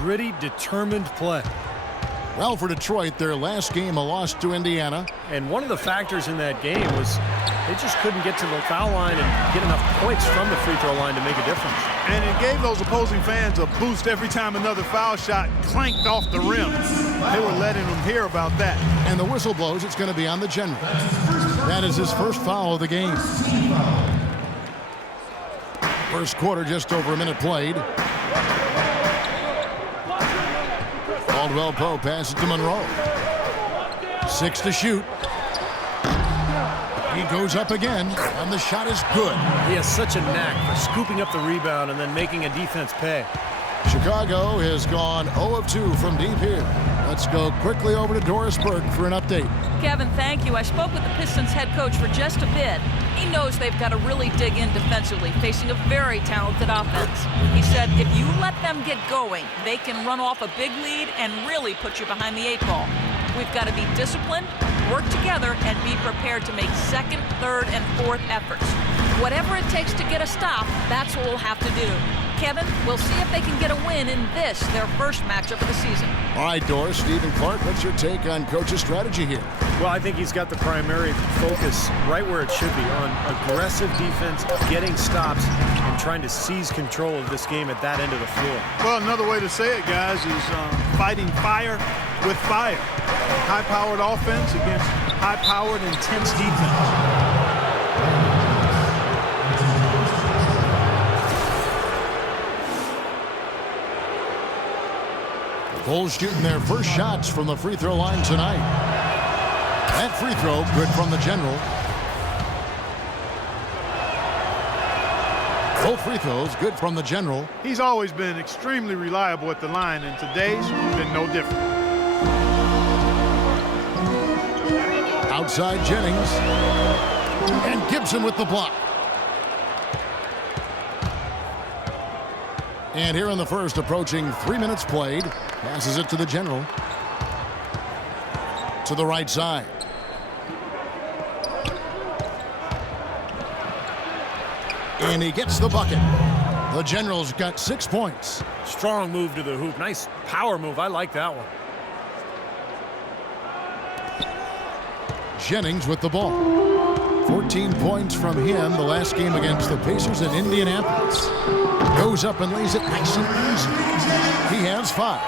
gritty, determined play. Well, for Detroit, their last game a loss to Indiana. And one of the factors in that game was they just couldn't get to the foul line and get enough points from the free throw line to make a difference. And it gave those opposing fans a boost every time another foul shot clanked off the rim. They were letting them hear about that. And the whistle blows. It's going to be on the general. That is his first foul of the game. First quarter, just over a minute played. Caldwell Pope passes to Monroe. 6 to shoot. He goes up again, and the shot is good. He has such a knack for scooping up the rebound and then making a defense pay. Chicago has gone 0 of 2 from deep here. Let's go quickly over to Doris Burke for an update. Kevin, thank you. I spoke with the Pistons head coach for just a bit. He knows they've got to really dig in defensively, facing a very talented offense. He said if you let them get going, they can run off a big lead and really put you behind the 8 ball. We've got to be disciplined, work together, and be prepared to make second, third, and fourth efforts. Whatever it takes to get a stop, that's what we'll have to do. Kevin, we'll see if they can get a win in this, their first matchup of the season. All right, Doris, Stephen Clark, what's your take on coach's strategy here? Well, I think he's got the primary focus right where it should be, on aggressive defense, getting stops, and trying to seize control of this game at that end of the floor. Well, another way to say it, guys, is fighting fire with fire. High-powered offense against high-powered, intense defense. Bulls shooting their first shots from the free throw line tonight. That free throw good from the general. Both free throws good from the general. He's always been extremely reliable at the line, and today's been no different. Outside Jennings. And Gibson with the block. And here in the first, approaching 3 minutes played. Passes it to the general. To the right side. And he gets the bucket. The general's got 6 points. Strong move to the hoop. Nice power move. I like that one. Jennings with the ball. 14 points from him the last game against the Pacers in Indianapolis. Goes up and lays it nice and easy. He has 5.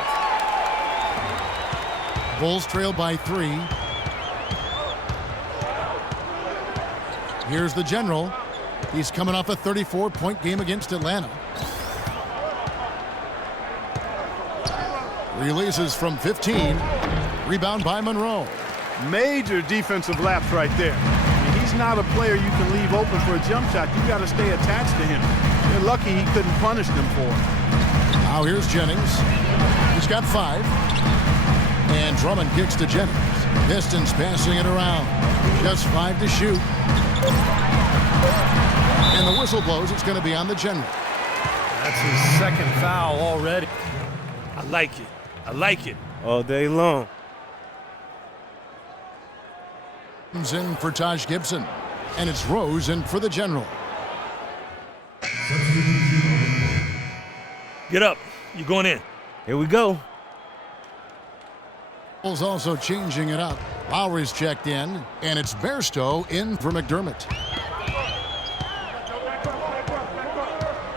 Bulls trail by 3. Here's the general. He's coming off a 34-point game against Atlanta. Releases from 15. Rebound by Monroe. Major defensive lapse right there. He's not a player you can leave open for a jump shot. You got to stay attached to him. You're lucky he couldn't punish them for it. Now here's Jennings. He's got 5. And Drummond kicks to Jennings. Pistons passing it around. Just 5 to shoot. And the whistle blows. It's going to be on the general. That's his second foul already. I like it. I like it. All day long. In for Taj Gibson. And it's Rose in for the general. Get up. You're going in. Here we go. Bulls also changing it up. Lowry's checked in. And it's Bairstow in for McDermott.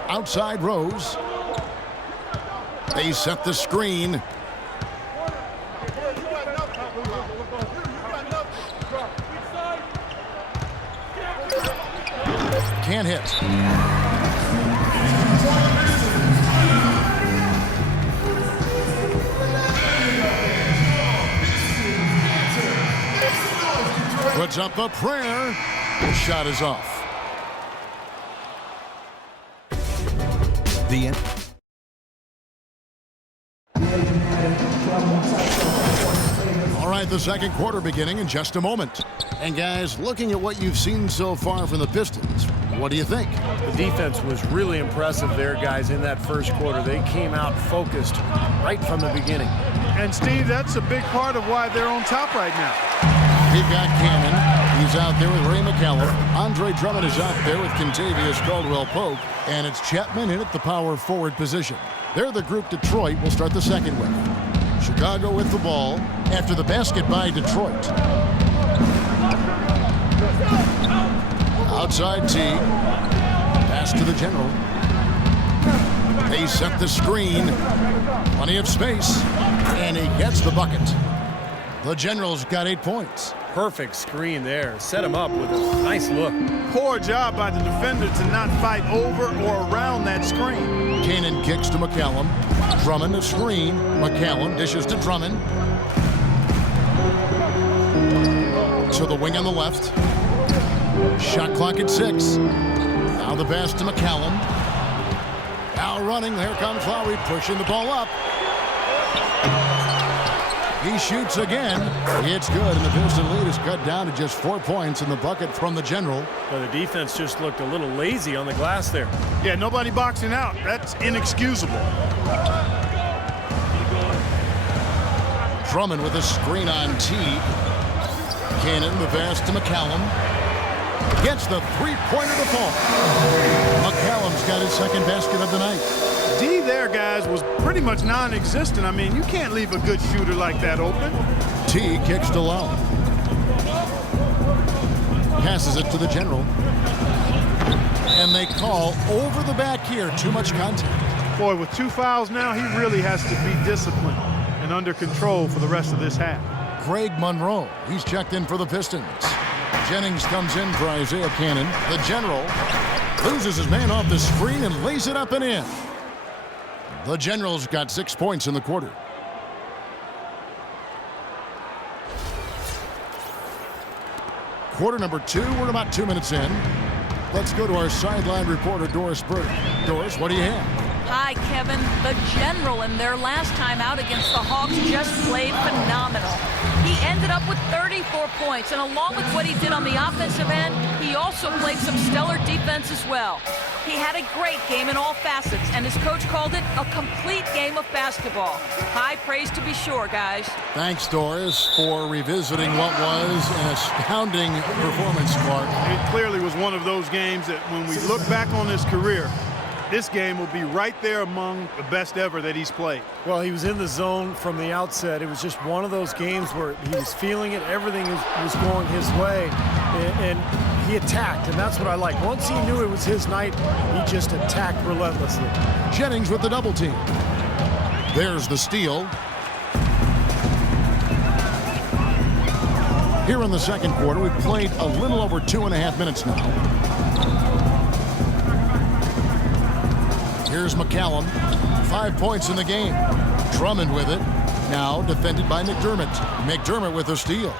Outside Rose. They set the screen. Can't hit. Puts up the prayer. The shot is off. The end. All right, the second quarter beginning in just a moment. And guys, looking at what you've seen so far from the Pistons, what do you think? The defense was really impressive there, guys, in that first quarter. They came out focused right from the beginning. And, Steve, that's a big part of why they're on top right now. They've got Cannon. He's out there with Ray McCallum. Andre Drummond is out there with Kentavious Caldwell-Pope. And it's Chapman in at the power forward position. They're the group Detroit will start the second with. Chicago with the ball after the basket by Detroit. Outside T. Pass to the general. They set the screen. Plenty of space. And he gets the bucket. The General's got 8 points. Perfect screen there. Set him up with a nice look. Poor job by the defender to not fight over or around that screen. Cannon kicks to McCallum. Drummond a screen. McCallum dishes to Drummond. To the wing on the left. Shot clock at 6. Now the pass to McCallum. Now running. Here comes Lowry pushing the ball up. He shoots again. It's good, and the Piston lead is cut down to just 4 points in the bucket from the General. Well, the defense just looked a little lazy on the glass there. Yeah, nobody boxing out. That's inexcusable. Drummond with a screen on T. Cannon, the pass to McCallum. Gets the three-pointer to fall. McCallum's got his second basket of the night. D there, guys, was pretty much non-existent. I mean, you can't leave a good shooter like that open. T kicks to low. Passes it to the General. And they call over the back here. Too much contact. Boy, with 2 fouls now, he really has to be disciplined and under control for the rest of this half. Greg Monroe, he's checked in for the Pistons. Jennings comes in for Isaiah Cannon. The General loses his man off the screen and lays it up and in. The General's got 6 points in the quarter. Quarter number 2, we're about 2 minutes in. Let's go to our sideline reporter, Doris Burke. Doris, what do you have? Hi, Kevin. The General in their last time out against the Hawks just played phenomenal. He ended up with 34 points, and along with what he did on the offensive end, he also played some stellar defense as well. He had a great game in all facets, and his coach called it a complete game of basketball. High praise to be sure, guys. Thanks, Doris, for revisiting what was an astounding performance, Clark. It clearly was one of those games that when we look back on his career, this game will be right there among the best ever that he's played. Well, he was in the zone from the outset. It was just one of those games where he was feeling it. Everything was going his way, and he attacked, and that's what I like. Once he knew it was his night, he just attacked relentlessly. Jennings with the double team. There's the steal. Here in the second quarter, we've played a little over 2.5 minutes now. Here's McCallum. 5 points in the game. Drummond with it. Now defended by McDermott. McDermott with a steal.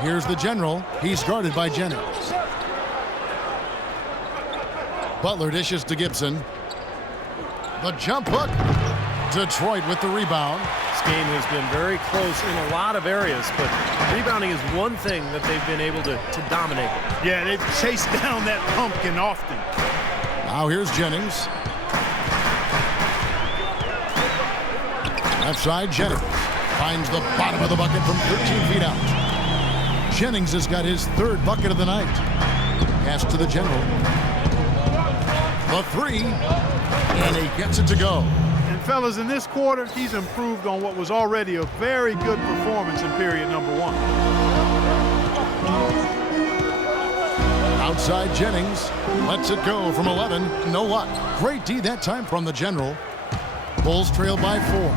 Here's the General. He's guarded by Jennings. Butler dishes to Gibson. The jump hook. Detroit with the rebound. This game has been very close in a lot of areas, but rebounding is one thing that they've been able to dominate. Yeah, they've chased down that pumpkin often. Now here's Jennings. Left side, Jennings finds the bottom of the bucket from 13 feet out. Jennings has got his third bucket of the night. Pass to the General. The three, and he gets it to go. And fellas, in this quarter, he's improved on what was already a very good performance in period number 1. Outside Jennings lets it go from 11. No luck. Great D that time from the General. Bulls trail by 4.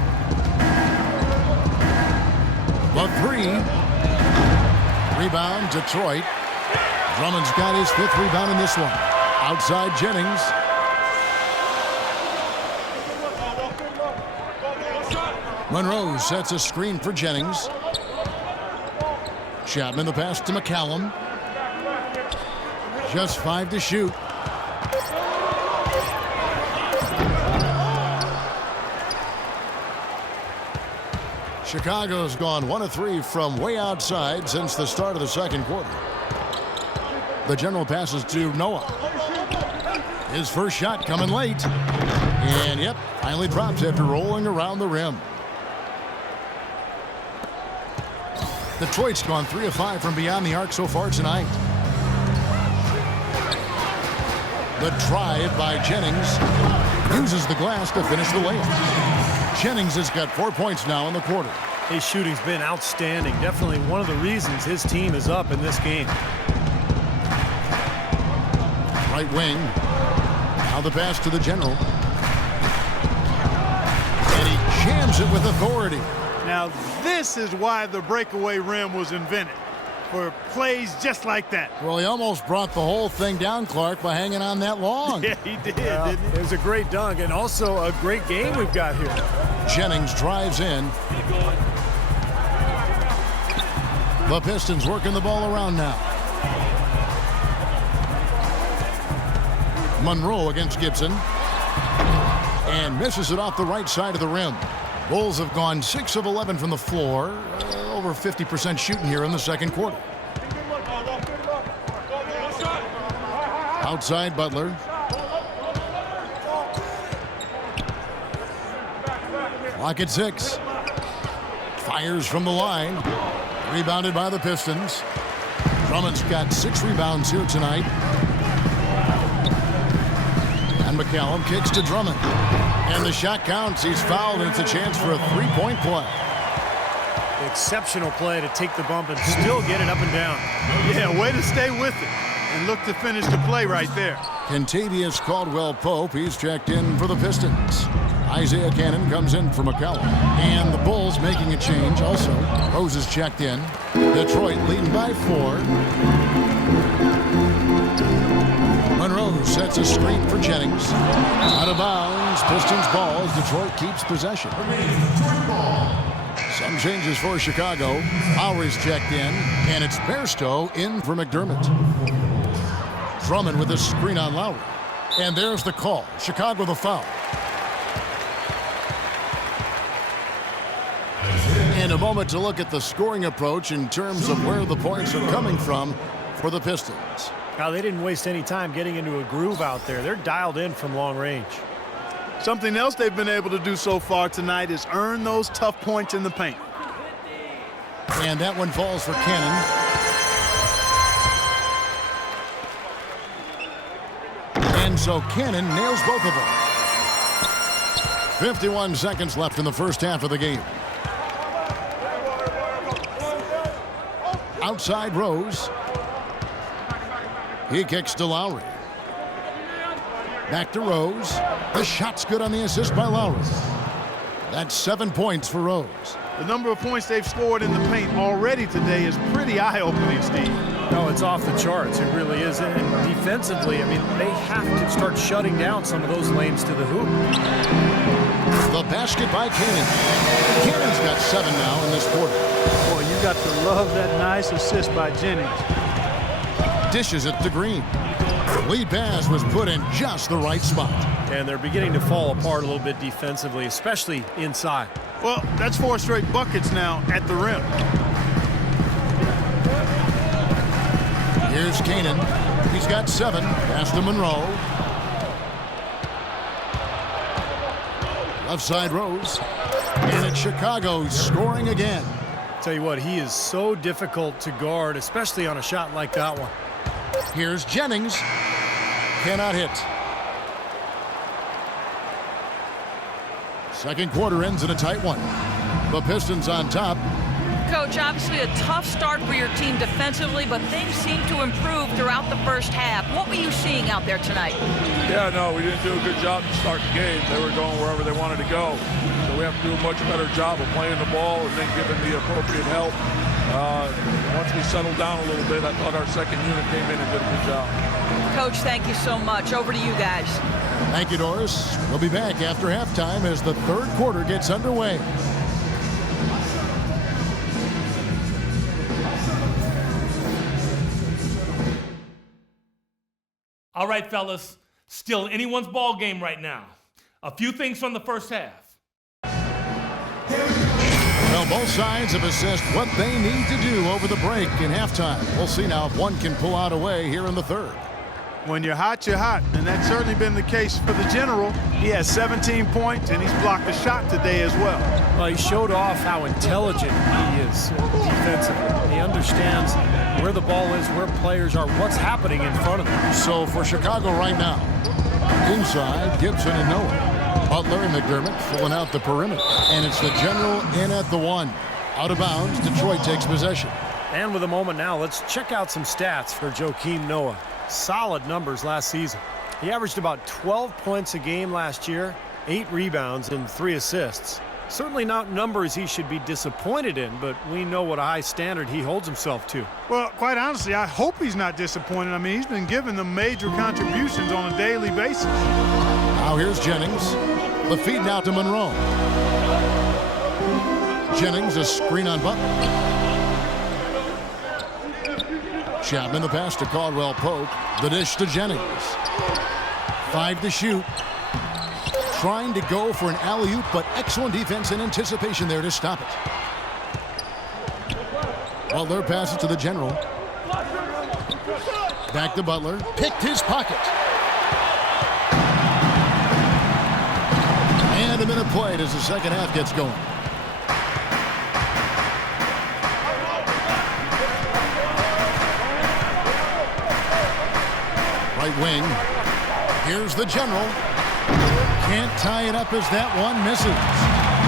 The three. Rebound, Detroit. Drummond's got his 5th rebound in this one. Outside Jennings. Monroe sets a screen for Jennings. Chapman the pass to McCallum. Just 5 to shoot. Chicago's gone 1 of 3 from way outside since the start of the second quarter. The General passes to Noah. His first shot coming late. And yep, finally drops after rolling around the rim. Detroit's gone 3 of 5 from beyond the arc so far tonight. The The drive by Jennings. Uses the glass to finish the layup. Jennings has got 4 points now in the quarter. His shooting's been outstanding. Definitely one of the reasons his team is up in this game. Right wing. Now the pass to the general. And he jams it with authority. Now, this is why the breakaway rim was invented, for plays just like that. Well, he almost brought the whole thing down, Clark, by hanging on that long. Yeah, he did, didn't he? It was a great dunk and also a great game we've got here. Jennings drives in. The Pistons working the ball around now. Monroe against Gibson. And misses it off the right side of the rim. Bulls have gone 6 of 11 from the floor. Over 50% shooting here in the second quarter. Outside Butler. Clock at 6. Fires from the line. Rebounded by the Pistons. Drummond's got 6 rebounds here tonight. And McCallum kicks to Drummond. And the shot counts. He's fouled, and it's a chance for a three-point play. Exceptional play to take the bump and still get it up and down. Yeah, way to stay with it and look to finish the play right there. Contavious Caldwell-Pope, he's checked in for the Pistons. Isaiah Cannon comes in for McCallum. And the Bulls making a change also. Rose is checked in. Detroit leading by 4. Monroe sets a screen for Jennings. Out of bounds. Pistons ball as Detroit keeps possession. Some changes for Chicago. Lowry's checked in. And it's Bairstow in for McDermott. Drummond with a screen on Lowry. And there's the call. Chicago the foul. And a moment to look at the scoring approach in terms of where the points are coming from for the Pistons. Now, they didn't waste any time getting into a groove out there. They're dialed in from long range. Something else they've been able to do so far tonight is earn those tough points in the paint. And that one falls for Cannon. And so Cannon nails both of them. 51 seconds left in the first half of the game. Outside Rose. He kicks to Lowry. Back to Rose. The shot's good on the assist by Lowry. That's 7 points for Rose. The number of points they've scored in the paint already today is pretty eye-opening, Steve. No, it's off the charts. It really is. And defensively, I mean, they have to start shutting down some of those lanes to the hoop. The basket by Cannon. Cannon's got 7 now in this quarter. Boy, you got to love that nice assist by Jennings. Dishes it to Green. The lead pass was put in just the right spot. And they're beginning to fall apart a little bit defensively, especially inside. Well, that's 4 straight buckets now at the rim. Here's Cannon. He's got 7. Pass to Monroe. Left side Rose. And it's Chicago scoring again. Tell you what, he is so difficult to guard, especially on a shot like that one. Here's Jennings. Cannot hit. Second quarter ends in a tight one. The Pistons on top. Coach, obviously a tough start for your team defensively, but things seem to improve throughout the first half. What were you seeing out there tonight? Yeah, no, we didn't do a good job to start the game. They were going wherever they wanted to go. So we have to do a much better job of playing the ball and then giving the appropriate help. Once we settled down a little bit, I thought our second unit came in and did a good job. Coach, thank you so much. Over to you guys. Thank you, Doris. We'll be back after halftime as the third quarter gets underway. All right, fellas, still anyone's ball game right now. A few things from the first half. Well, both sides have assessed what they need to do over the break in halftime. We'll see now if one can pull out a way here in the third. When you're hot, you're hot. And that's certainly been the case for the General. He has 17 points, and he's blocked a shot today as well. Well, he showed off how intelligent he is defensively. He understands where the ball is, where players are, what's happening in front of him. So for Chicago right now, inside, Gibson and Noah. Butler and McDermott filling out the perimeter. And it's the General in at the 1. Out of bounds, Detroit takes possession. And with a moment now, let's check out some stats for Joakim Noah. Solid numbers last season. He averaged about 12 points a game last year, 8 rebounds and 3 assists. Certainly not numbers he should be disappointed in, but we know what a high standard he holds himself to. Well, quite honestly, I hope he's not disappointed. I mean, he's been giving them major contributions on a daily basis. Now here's Jennings. The feed now to Monroe. Jennings, a screen on Butler. Chapman, the pass to Caldwell Pope. The dish to Jennings. 5 to shoot. Trying to go for an alley-oop, but excellent defense and anticipation there to stop it. Butler passes to the General. Back to Butler. Picked his pocket. And a minute played as the second half gets going. Right wing. Here's the General. Can't tie it up as that one misses.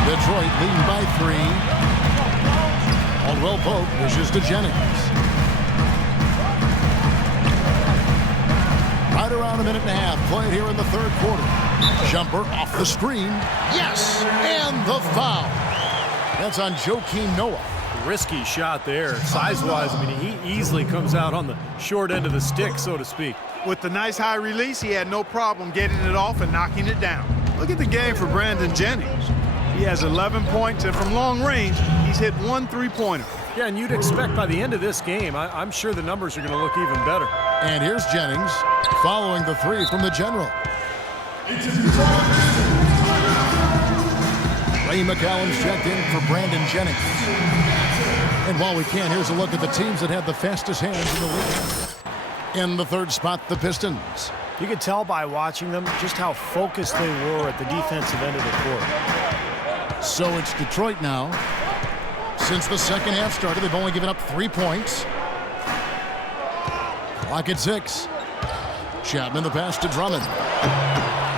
Detroit leading by 3. Caldwell Pope pushes to Jennings. Right around a minute and a half played here in the third quarter. Jumper off the screen. Yes! And the foul. That's on Joakim Noah. Risky shot there. Size-wise, I mean, he easily comes out on the short end of the stick, so to speak. With the nice high release, he had no problem getting it off and knocking it down. Look at the game for Brandon Jennings. He has 11 points, and from long range, he's hit 1 3-pointer. Yeah, and you'd expect by the end of this game, I'm sure the numbers are going to look even better. And here's Jennings following the 3 from the General. Ray McCallum's checked in for Brandon Jennings. And while we can, here's a look at the teams that had the fastest hands in the league. In the third spot, the Pistons. You could tell by watching them just how focused they were at the defensive end of the court. So it's Detroit now. Since the second half started, they've only given up 3 points. Clock at 6. Chapman the pass to Drummond.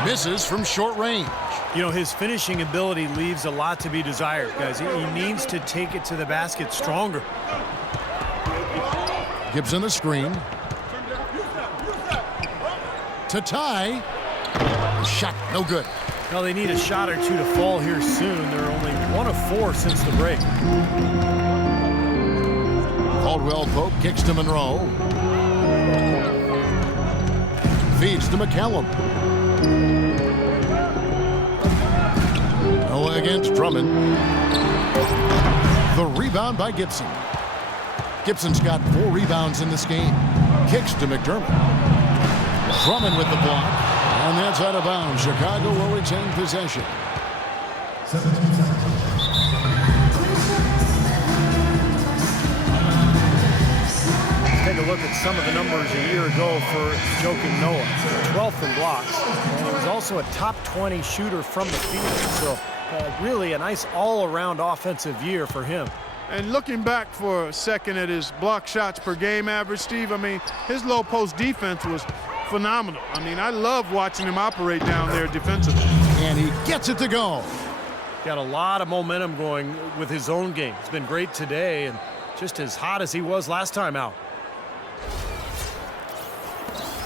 Misses from short range. You know, his finishing ability leaves a lot to be desired, guys. He needs to take it to the basket stronger. Gibson the screen. To tie. Shot no good. Well, they need a shot or two to fall here soon. They're only 1 of 4 since the break. Caldwell Pope kicks to Monroe. Feeds to McCallum. Noah against Drummond. The rebound by Gibson. Gibson's got 4 rebounds in this game. Kicks to McDermott. Drummond with the block, and that's out of bounds. Chicago will retain possession. Take a look at some of the numbers a year ago for Joakim Noah. 12th in blocks, and he was also a top 20 shooter from the field. So really a nice all-around offensive year for him. And looking back for a second at his block shots per game average, Steve, I mean, his low post defense was phenomenal. I mean, I love watching him operate down there defensively. And he gets it to go. Got a lot of momentum going with his own game. It's been great today and just as hot as he was last time out.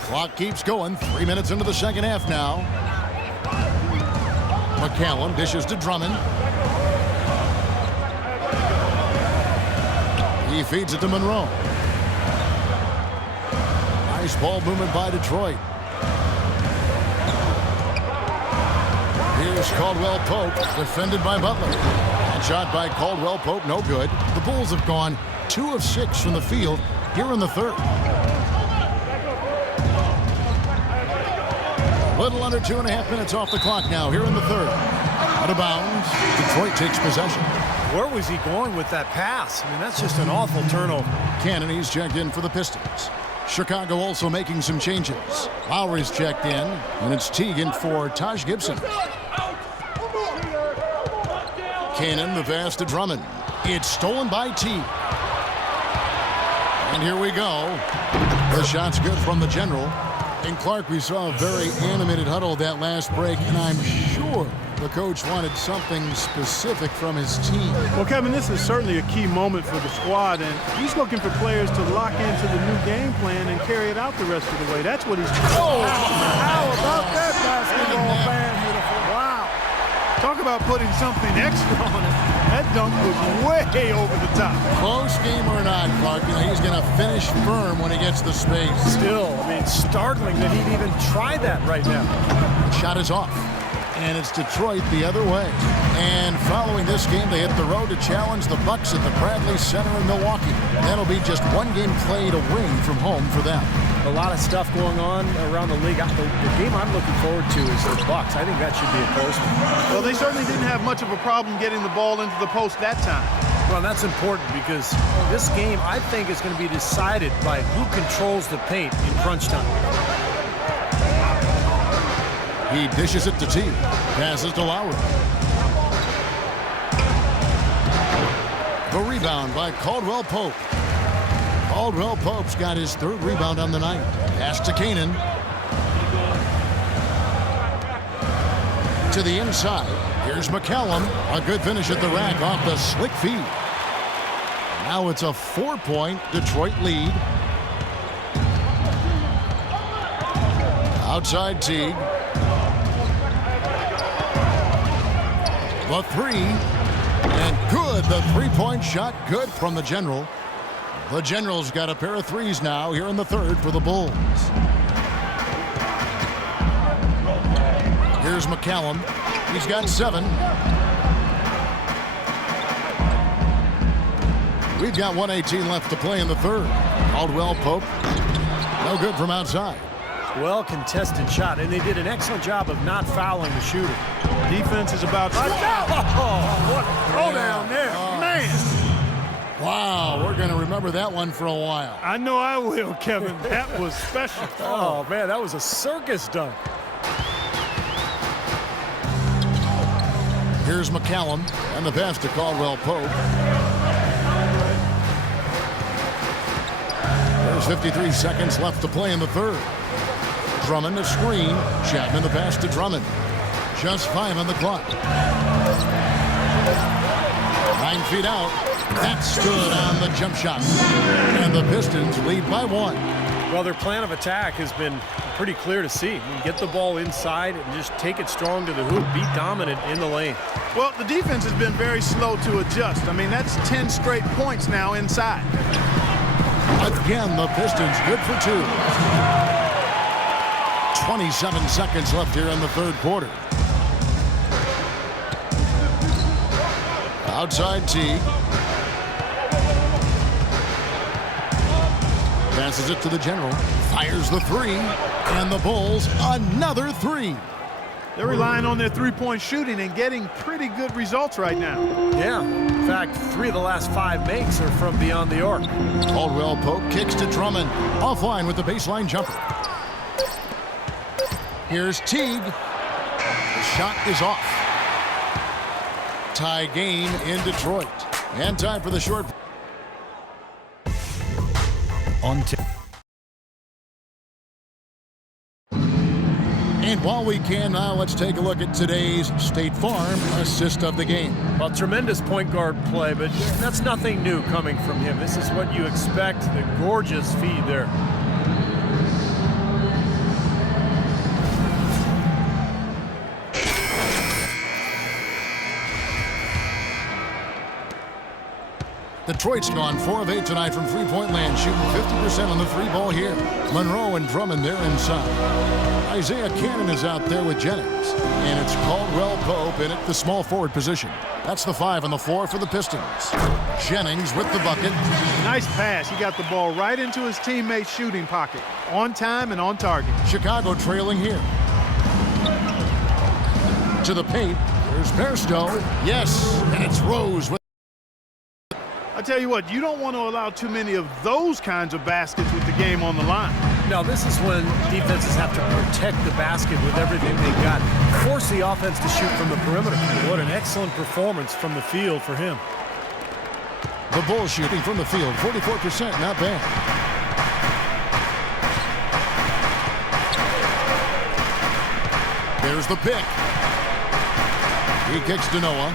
Clock keeps going. 3 minutes into the second half now. McCallum dishes to Drummond. He feeds it to Monroe. Nice ball movement by Detroit. Here's Caldwell Pope, defended by Butler. And shot by Caldwell Pope, no good. The Bulls have gone 2 of 6 from the field here in the third. A little under 2.5 minutes off the clock now here in the third. Out of bounds. Detroit takes possession. Where was he going with that pass? I mean, that's just an awful turnover. Cannon, he's checked in for the Pistons. Chicago also making some changes. Lowry's checked in, and it's Teagan for Taj Gibson. Cannon, the pass to Drummond. It's stolen by Teague. And here we go. The shot's good from the General. And Clark, we saw a very animated huddle that last break, and I'm sure the coach wanted something specific from his team. Well, Kevin, this is certainly a key moment for the squad, and he's looking for players to lock into the new game plan and carry it out the rest of the way. That's what he's trying to do. Oh, how about that basketball, fan? Wow. Talk about putting something extra on it. That dunk was way over the top. Close game or not, Clark, he's going to finish firm when he gets the space. Still, I mean, startling that he'd even try that right now. Shot is off. And it's Detroit the other way. And following this game, they hit the road to challenge the Bucks at the Bradley Center in Milwaukee. That'll be just one game played away from home for them. A lot of stuff going on around the league. The game I'm looking forward to is the Bucks. I think that should be a close one. Well, they certainly didn't have much of a problem getting the ball into the post that time. Well, that's important because this game, I think, is going to be decided by who controls the paint in crunch time. He dishes it to T. Passes to Lowry. The rebound by Caldwell Pope. Caldwell Pope's got his third rebound on the night. Pass to Canaan. To the inside. Here's McCallum. A good finish at the rack off the slick feed. Now it's a 4-point Detroit lead. Outside Teague. The three. And good. The three-point shot good from the General. The General's got a pair of threes now here in the third for the Bulls. Here's McCallum. He's got 7. We've got 1:18 left to play in the third. Caldwell Pope. No good from outside. Well-contested shot, and they did an excellent job of not fouling the shooter. Defense is about to... Oh, what a throw down there. Man! Wow, we're going to remember that one for a while. I know I will, Kevin. That was special. Oh, man, that was a circus dunk. Here's McCallum, and the pass to Caldwell Pope. There's 53 seconds left to play in the third. Drummond, a screen. Chapman, the pass to Drummond. Just 5 on the clock. 9 feet out. That's good on the jump shot. And the Pistons lead by 1. Well, their plan of attack has been pretty clear to see. I mean, get the ball inside and just take it strong to the hoop. Be dominant in the lane. Well, the defense has been very slow to adjust. I mean, that's 10 straight points now inside. Again, the Pistons good for 2. 27 seconds left here in the third quarter. Outside Teague. Passes it to the General. Fires the 3. And the Bulls another 3. They're relying on their three-point shooting and getting pretty good results right now. Yeah. In fact, 3 of the last 5 makes are from beyond the arc. Caldwell Pope kicks to Drummond. Offline with the baseline jumper. Here's Teague. The shot is off. Tie game in Detroit. And time for the short. And while we can now, let's take a look at today's State Farm assist of the game. Well, tremendous point guard play, but that's nothing new coming from him. This is what you expect. The gorgeous feed there. Detroit's gone 4 of 8 tonight from three-point land, shooting 50% on the 3-ball here. Monroe and Drummond there inside. Isaiah Cannon is out there with Jennings. And it's Caldwell Pope in at the small forward position. That's the 5 on the floor for the Pistons. Jennings with the bucket. Nice pass. He got the ball right into his teammate's shooting pocket. On time and on target. Chicago trailing here. To the paint. There's Bairstow. Yes, and it's Rose with... tell you what, you don't want to allow too many of those kinds of baskets with the game on the line. Now, this is when defenses have to protect the basket with everything they've got. Force the offense to shoot from the perimeter. What an excellent performance from the field for him. The Bulls shooting from the field, 44%, not bad. There's the pick. He kicks to Noah.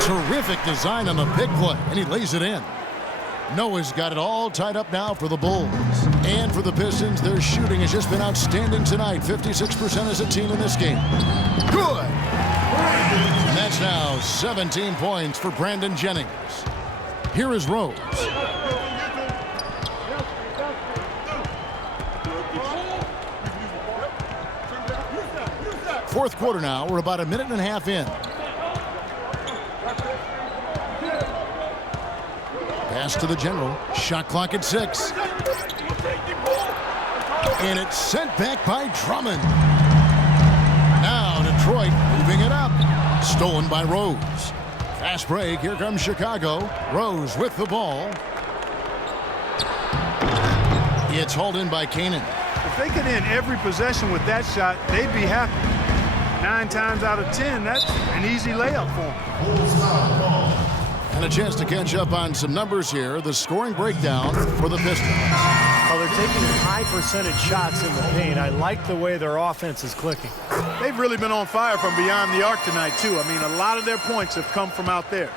Terrific design on the pick play, and he lays it in. Noah's got it all tied up now for the Bulls. And for the Pistons, their shooting has just been outstanding tonight. 56% as a team in this game. Good! And that's now 17 points for Brandon Jennings. Here is Rose. Fourth quarter now. We're about a minute and a half in. Pass to the general. Shot clock at 6. And it's sent back by Drummond. Now Detroit moving it up. Stolen by Rose. Fast break. Here comes Chicago. Rose with the ball. It's hauled in by Kanan. If they could end every possession with that shot, they'd be happy. 9 times out of 10, that's an easy layup for them. And a chance to catch up on some numbers here. The scoring breakdown for the Pistons. Well, they're taking high percentage shots in the paint. I like the way their offense is clicking. They've really been on fire from beyond the arc tonight, too. I mean, a lot of their points have come from out there.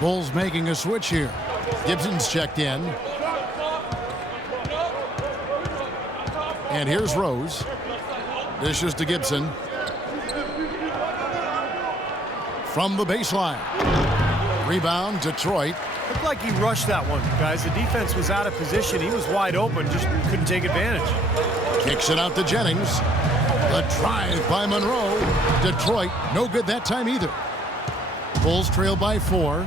Bulls making a switch here. Gibson's checked in. And here's Rose. Dishes to Gibson. From the baseline. Rebound, Detroit. Looked like he rushed that one, guys. The defense was out of position. He was wide open, just couldn't take advantage. Kicks it out to Jennings. The drive by Monroe. Detroit, no good that time either. Bulls trail by 4.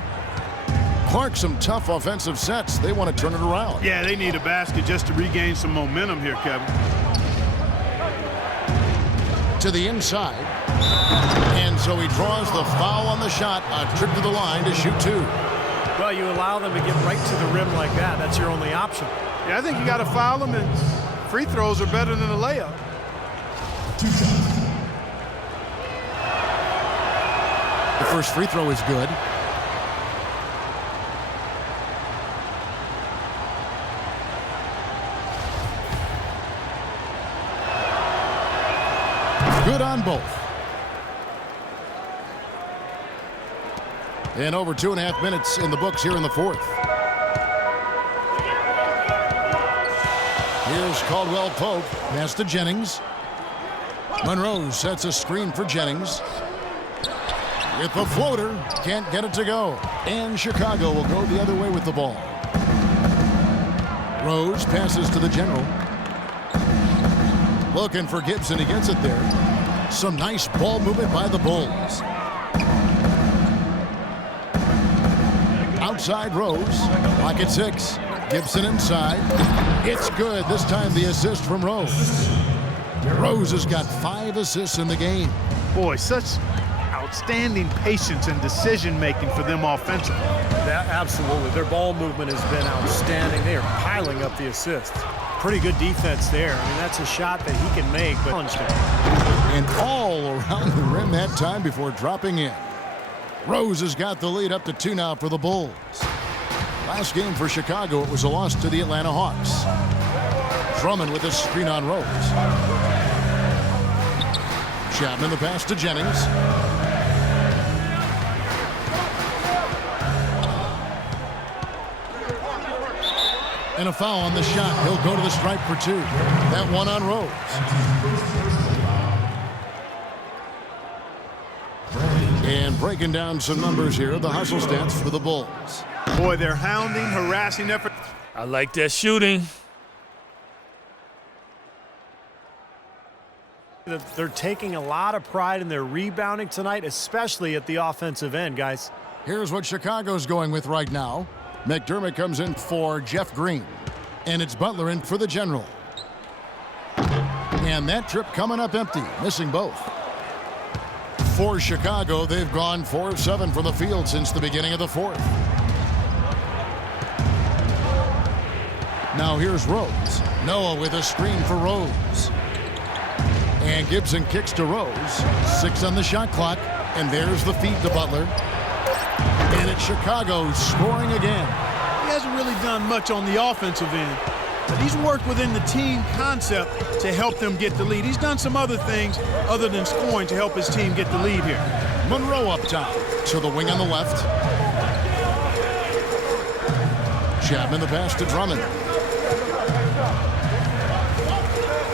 Clark, some tough offensive sets. They want to turn it around. Yeah, they need a basket just to regain some momentum here, Kevin. To the inside. And so he draws the foul on the shot. A trip to the line to shoot 2. Well, you allow them to get right to the rim like that. That's your only option. Yeah, I think you got to foul them, and free throws are better than a layup. The first free throw is good. Good on both. And over 2.5 minutes in the books here in the fourth. Here's Caldwell Pope. Pass to Jennings. Monroe sets a screen for Jennings. With the floater. Can't get it to go. And Chicago will go the other way with the ball. Rose passes to the general. Looking for Gibson. He gets it there. Some nice ball movement by the Bulls. Outside Rose. Clock at 6. Gibson inside. It's good. This time the assist from Rose. Rose has got 5 assists in the game. Boy, such outstanding patience and decision-making for them offensively. Absolutely. Their ball movement has been outstanding. They are piling up the assists. Pretty good defense there. I mean, that's a shot that he can make, but punched it. And all around the rim that time before dropping in. Rose has got the lead up to 2 now for the Bulls. Last game for Chicago, it was a loss to the Atlanta Hawks. Drummond with a screen on Rose. Chapman the pass to Jennings. And a foul on the shot. He'll go to the stripe for 2. That one on Rose. And breaking down some numbers here, the hustle stats for the Bulls. Boy, they're hounding, harassing effort. I like that shooting. They're taking a lot of pride in their rebounding tonight, especially at the offensive end, guys. Here's what Chicago's going with right now. McDermott comes in for Jeff Green. And it's Butler in for the general. And that trip coming up empty, missing both. For Chicago, they've gone 4 of 7 from the field since the beginning of the fourth. Now here's Rose. Noah with a screen for Rose. And Gibson kicks to Rose. 6 on the shot clock. And there's the feed to Butler. And it's Chicago scoring again. He hasn't really done much on the offensive end, but he's worked within the team concept to help them get the lead. He's done some other things other than scoring to help his team get the lead here. Monroe up top to the wing on the left. Chapman the pass to Drummond.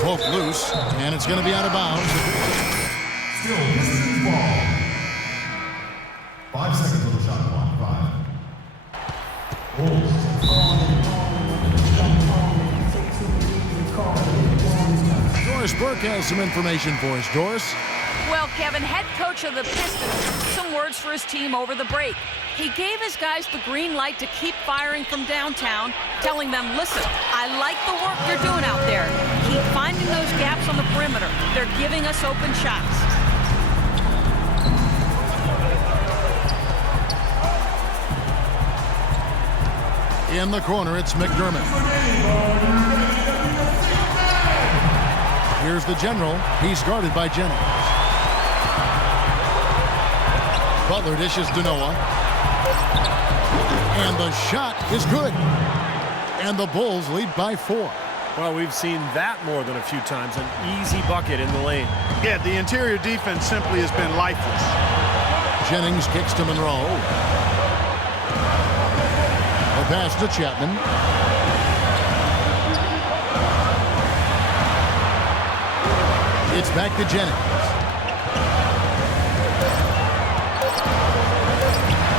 Poke loose, and it's going to be out of bounds. Still Pistons ball. 5 seconds on the shot clock. 5. Bulls. Doris Burke has some information for us. Doris? Well, Kevin, head coach of the Pistons, some words for his team over the break. He gave his guys the green light to keep firing from downtown, telling them, listen, I like the work you're doing out there. Keep finding those gaps on the perimeter. They're giving us open shots. In the corner, it's McDermott. Here's the general. He's guarded by Jennings. Butler dishes to Noah. And the shot is good. And the Bulls lead by 4. Well, we've seen that more than a few times. An easy bucket in the lane. Yeah, the interior defense simply has been lifeless. Jennings kicks to Monroe. A pass to Chapman. It's back to Jennings.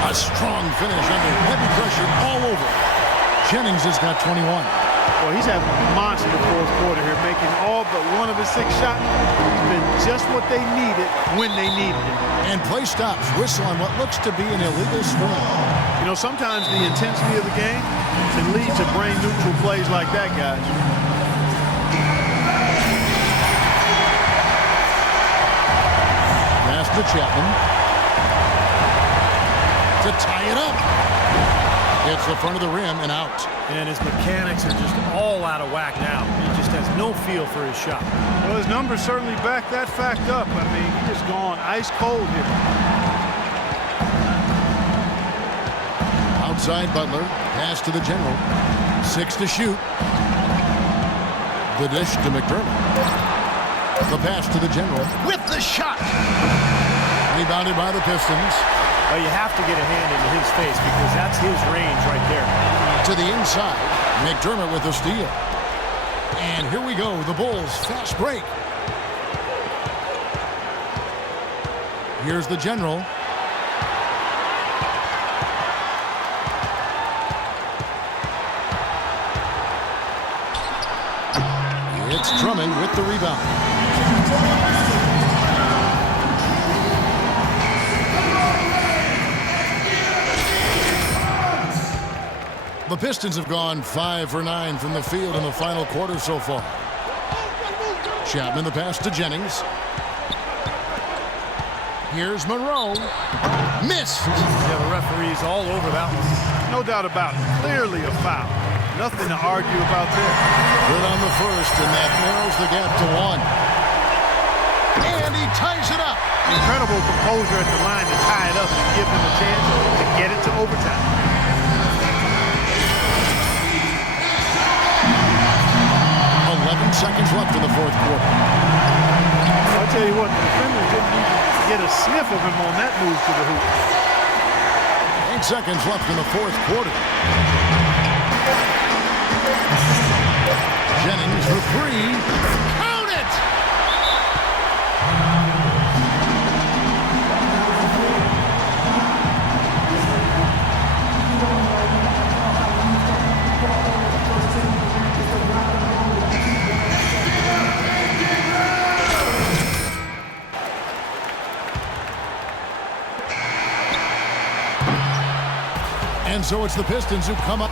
A strong finish under heavy pressure all over. Jennings has got 21. Well, he's having a monster fourth quarter here, making all but one of his 6 shots. He's been just what they needed when they needed it. And play stops. Whistle on what looks to be an illegal swing. You know, sometimes the intensity of the game can lead to brain-neutral plays like that, guys. Pass to Chapman. To tie it up. It's the front of the rim and out. And his mechanics are just all out of whack now. He just has no feel for his shot. Well, his numbers certainly back that fact up. I mean, he's just gone ice cold here. Outside Butler. Pass to the general. 6 to shoot. The dish to McDermott. The pass to the general. With the shot. Rebounded by the Pistons. Well, you have to get a hand into his face because that's his range right there. To the inside. McDermott with the steal. And here we go. The Bulls fast break. Here's the general. It's Drummond with the rebound. The Pistons have gone 5 for 9 from the field in the final quarter so far. Chapman the pass to Jennings. Here's Monroe. Missed. Yeah, the referee's all over that one. No doubt about it. Clearly a foul. Nothing to argue about there. Good on the first, and that narrows the gap to 1. And he ties it up. Incredible composure at the line to tie it up and give him a chance to get it to overtime. 11 seconds left in the fourth quarter. I'll tell you what, the defender didn't even get a sniff of him on that move to the hoop. 8 seconds left in the fourth quarter. Jennings for 3. Count it! And so it's the Pistons who come up.